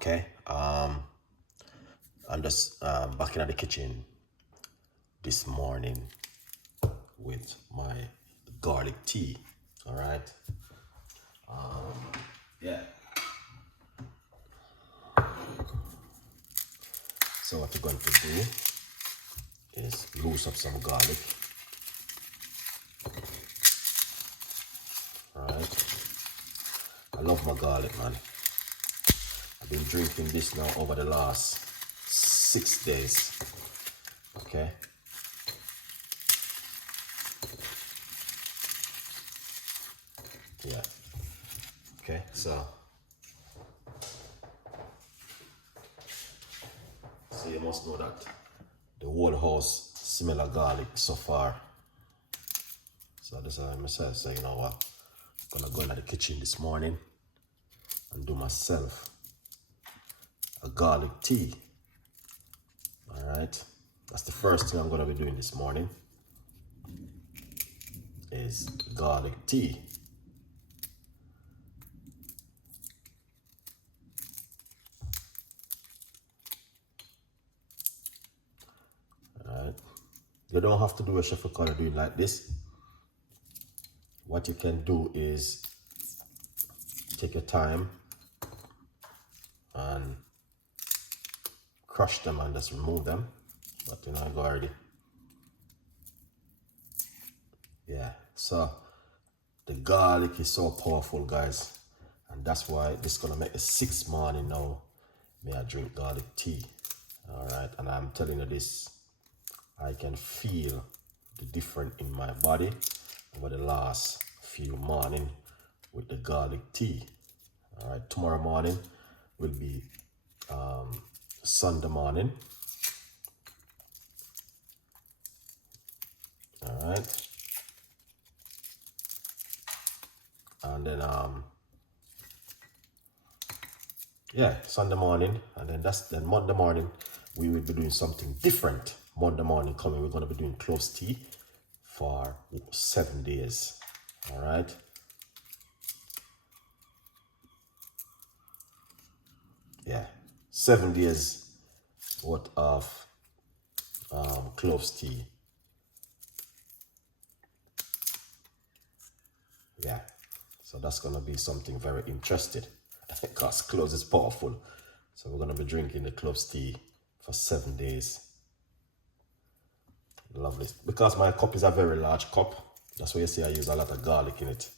Okay, I'm just back in the kitchen this morning with my garlic tea. All right. Yeah. So what we're going to do is loose up some garlic. All right. I love my garlic, man. I've been drinking this now over the last 6 days. Okay. Yeah. Okay, so you must know that the whole house smell of garlic so far. So this is what I myself say, you know what? I'm gonna go into the kitchen this morning and do myself a garlic tea. Alright. That's the first thing I'm gonna be doing this morning. Is garlic tea. Alright. You don't have to do a chef Ricardo doing like this. What you can do is take your time and crush them and just remove them. But you know, I go already. Yeah, so the garlic is so powerful, guys, and that's why this is gonna make the 6th morning now may I drink garlic tea. All right, and I'm telling you this, I can feel the difference in my body over the last few morning with the garlic tea. All right, tomorrow morning will be Sunday morning. All right. And then yeah, Sunday morning, and then Monday morning we will be doing something different. Monday morning coming, we're going to be doing clove tea for 7 days. All right. Yeah, 7 days worth of cloves tea. Yeah, so that's gonna be something very interesting because cloves is powerful. So we're gonna be drinking the cloves tea for 7 days. Lovely. Because my cup is a very large cup, that's why you see I use a lot of garlic in it.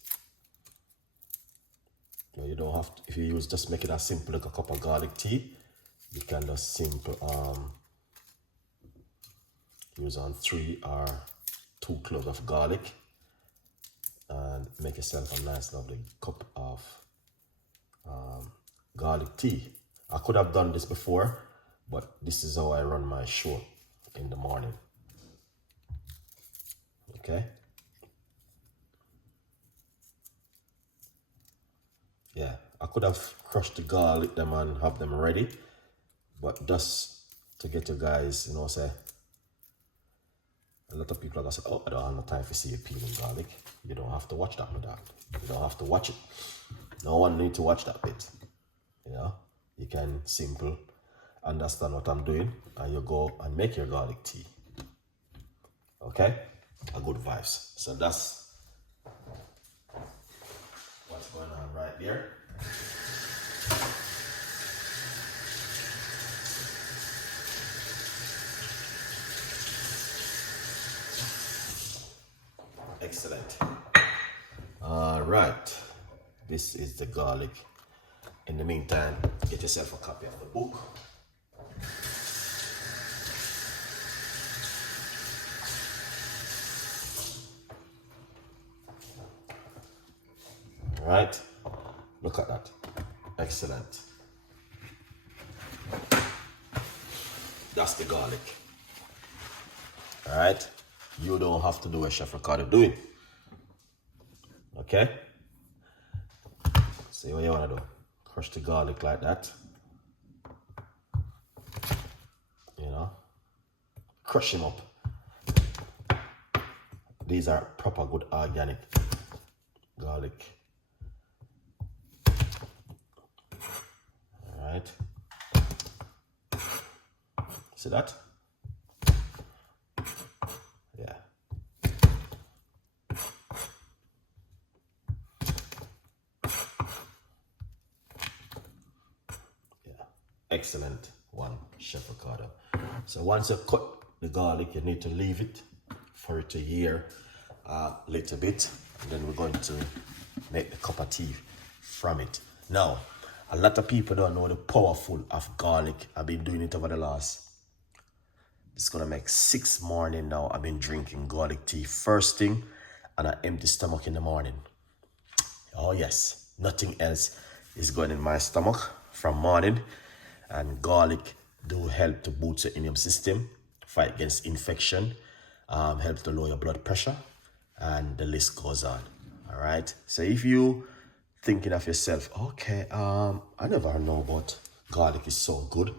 You don't have to, if you use just make it as simple like a cup of garlic tea, you can just simple use on 3 or 2 cloves of garlic and make yourself a nice lovely cup of garlic tea. I could have done this before, but this is how I run my show in the morning. Okay. Yeah, I could have crushed the garlic them and have them ready, but just to get you guys, you know, say a lot of people are gonna say, oh, I don't have no time to see you peeling garlic. You don't have to watch that, my dog. You don't have to watch it. No one need to watch that bit. You know, you can simple understand what I'm doing and you go and make your garlic tea. Okay? A good vibes. So that's what's going on right there. Excellent. All right. This is the garlic. In the meantime, get yourself a copy of the book. All right. Look at that. Excellent. That's the garlic. All right. You don't have to do what Chef Ricardo doing. Okay? See what you want to do. Crush the garlic like that. You know? Crush him up. These are proper good organic garlic. Alright. See that? Yeah. Yeah. Excellent one, Chef Ricardo. So once you cut the garlic, you need to leave it for it to hear a little bit. And then we're going to make the cup of tea from it. Now, a lot of people don't know the powerful of garlic. I've been doing it over the last, it's gonna make 6 morning now. I've been drinking garlic tea first thing and an empty stomach in the morning. Oh yes, nothing else is going in my stomach from morning. And garlic do help to boost your immune system, fight against infection, help to lower your blood pressure, and the list goes on. All right. So if you thinking of yourself, okay, I never know about garlic is so good,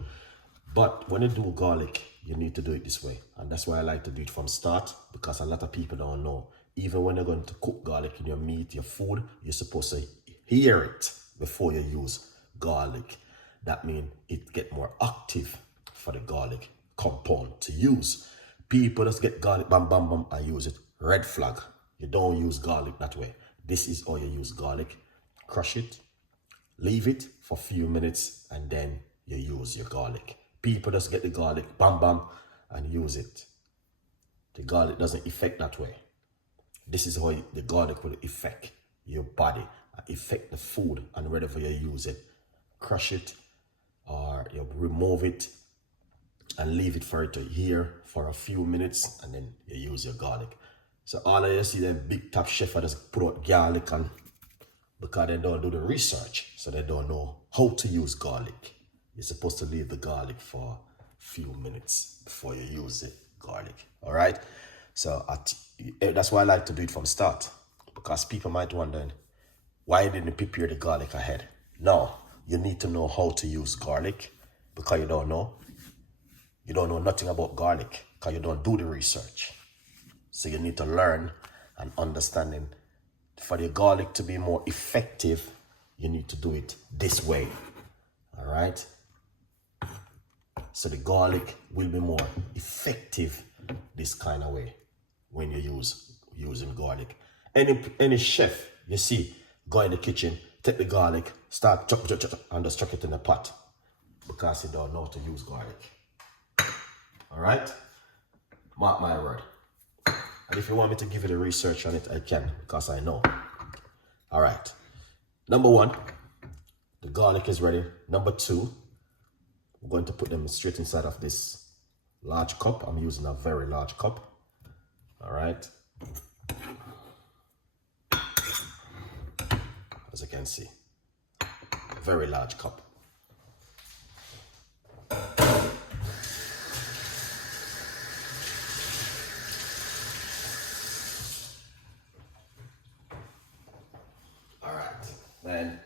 but when you do garlic, you need to do it this way, and that's why I like to do it from start, because a lot of people don't know. Even when you're going to cook garlic in your meat, your food, you're supposed to hear it before you use garlic. That means it get more active for the garlic compound to use. People just get garlic, bam, bam, bam, and use it. Red flag. You don't use garlic that way. This is how you use garlic. Crush it, leave it for a few minutes, and then you use your garlic. People just get the garlic, bam, bam, and use it. The garlic doesn't affect that way. This is how the garlic will affect your body, affect the food, and wherever you use it. Crush it, or you remove it, and leave it for it to hear for a few minutes, and then you use your garlic. So all of you see them big top chef just put out garlic, and because they don't do the research, so they don't know how to use garlic. You're supposed to leave the garlic for a few minutes before you use the garlic. All right. So that's why I like to do it from start, because people might wonder, why didn't you prepare the garlic ahead? No, you need to know how to use garlic, because you don't know. You don't know nothing about garlic because you don't do the research. So you need to learn and understanding. For the garlic to be more effective, you need to do it this way. All right. So the garlic will be more effective this kind of way when you using garlic. Any chef you see go in the kitchen, take the garlic, start chop, and just chuck it in the pot, because he don't know how to use garlic. All right, mark my word. And if you want me to give you the research on it, I can, because I know. All right, number 1, the garlic is ready. Number 2, we're going to put them straight inside of this large cup. I'm using a very large cup. All right, as you can see, very large cup. And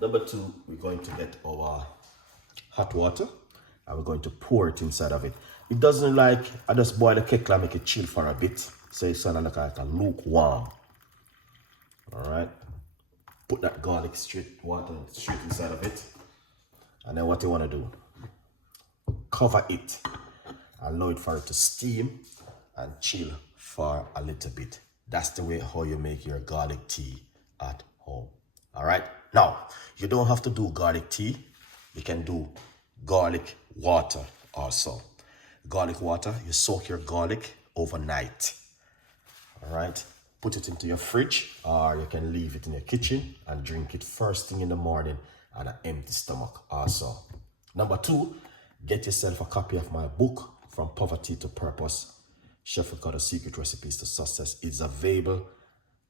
number 2, we're going to get our hot water and we're going to pour it inside of it. It doesn't like, I just boil the kettle and make it chill for a bit, so it's kind of like a lukewarm. All right, put that garlic water straight inside of it, and then what you want to do, cover it, allow it for it to steam and chill for a little bit. That's the way how you make your garlic tea at home. All right, now you don't have to do garlic tea. You can do garlic water also. Garlic water, you soak your garlic overnight. All right, put it into your fridge, or you can leave it in your kitchen and drink it first thing in the morning on an empty stomach also. Number 2, get yourself a copy of my book, From Poverty to Purpose, Chef Ricardo Secret Recipes to Success. It's available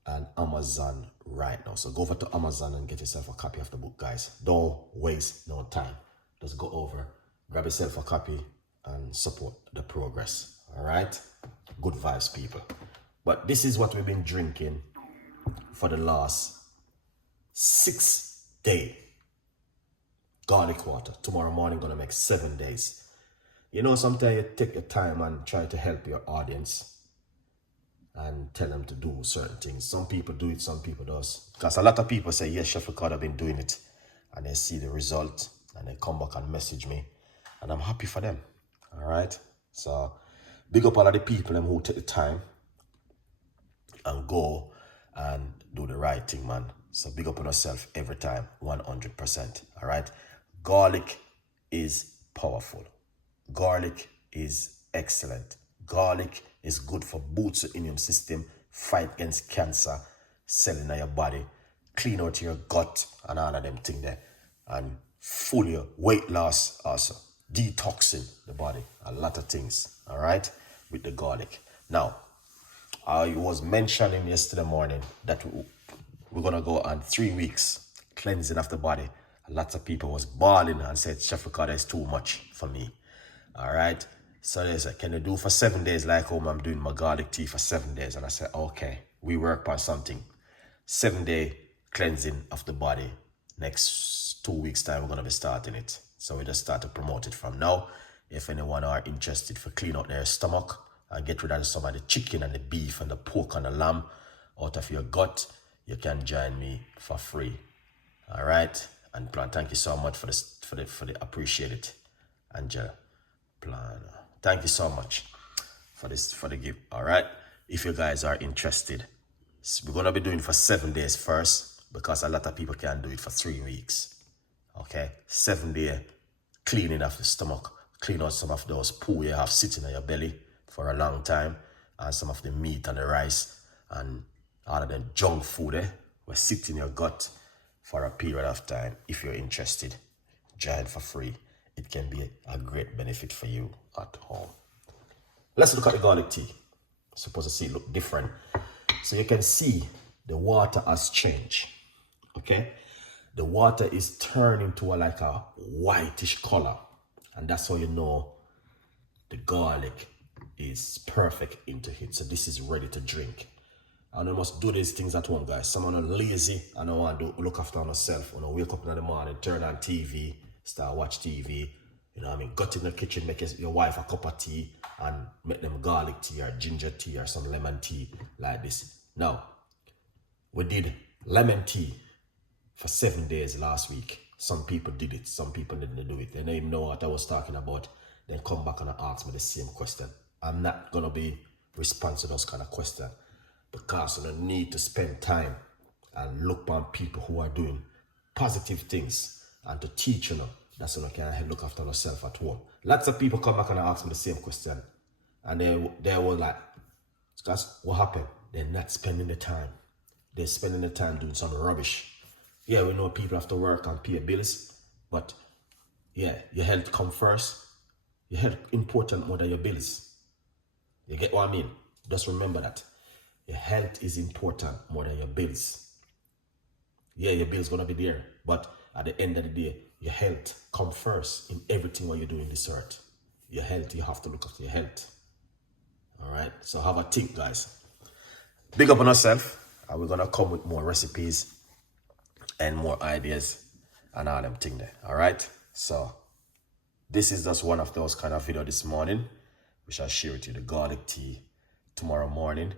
on Amazon right now. So go over to Amazon and get yourself a copy of the book, guys. Don't waste no time. Just go over, grab yourself a copy, and support the progress. All right, good vibes, people. But this is what we've been drinking for the last 6 days. Garlic water. Tomorrow morning gonna make 7 days. You know, sometimes you take your time and try to help your audience and tell them to do certain things. Some people do it, some people does. Because a lot of people say, yes, Chef Ricardo, I've been doing it, and they see the result and they come back and message me, and I'm happy for them. All right. So big up all of the people them who take the time and go and do the right thing, man. So big up on yourself every time, 100%. All right. Garlic is powerful. Garlic is excellent. Garlic is good for boost the immune system, fight against cancer, cell in your body, clean out your gut and all of them things there. And full your weight loss also. Detoxing the body. A lot of things. All right. With the garlic. Now, I was mentioning yesterday morning that we're going to go on 3 weeks cleansing of the body. Lots of people was bawling and said, Chef Ricardo, is too much for me. All right. So they said, can you do for 7 days like home I'm doing my garlic tea for 7 days? And I said, okay, we work on something. 7-day cleansing of the body. Next 2 weeks time, we're going to be starting it. So we just start to promote it from now. If anyone are interested for clean out their stomach and get rid of some of the chicken and the beef and the pork and the lamb out of your gut, you can join me for free. All right. And Plan, thank you so much for this, for the appreciate it. Angela, Plan, thank you so much for this, for the gift. All right. If you guys are interested, we're gonna be doing for 7 days first because a lot of people can do it for 3 weeks. Okay, 7-day cleaning of the stomach, clean out some of those poo you have sitting in your belly for a long time, and some of the meat and the rice and all of the junk food will sit in your gut for a period of time. If you're interested, join for free. It can be a great benefit for you at home. Let's look at the garlic tea. Supposed to see it look different. So you can see the water has changed. Okay? The water is turning to like a whitish color. And that's how you know the garlic is perfect into it. So this is ready to drink. And you must do these things at home, guys. Someone are lazy and don't want to look after themselves. You know, wake up in the morning, turn on TV, start watch TV. You know what I mean? Go in the kitchen, make your wife a cup of tea and make them garlic tea or ginger tea or some lemon tea like this. Now, we did lemon tea for 7 days last week. Some people did it, some people didn't do it. They didn't even know what I was talking about. Then come back and ask me the same question. I'm not going to be responding to those kind of questions because you need to spend time and look on people who are doing positive things and to teach you. That's when I can look after yourself at home. Lots of people come back and ask me the same question. And they were like, because what happened? They're not spending the time. They're spending the time doing some rubbish. Yeah, we know people have to work and pay bills, but yeah, your health come first. Your health important more than your bills. You get what I mean? Just remember that. Your health is important more than your bills. Yeah, your bills gonna be there, but at the end of the day, your health come first in everything what you do in this earth. Your health, you have to look after your health. All right, so have a think, guys. Big up on yourself, and we're gonna come with more recipes and more ideas and all them things there. All right, so this is just one of those kind of video this morning, which I'll share with you, the garlic tea tomorrow morning.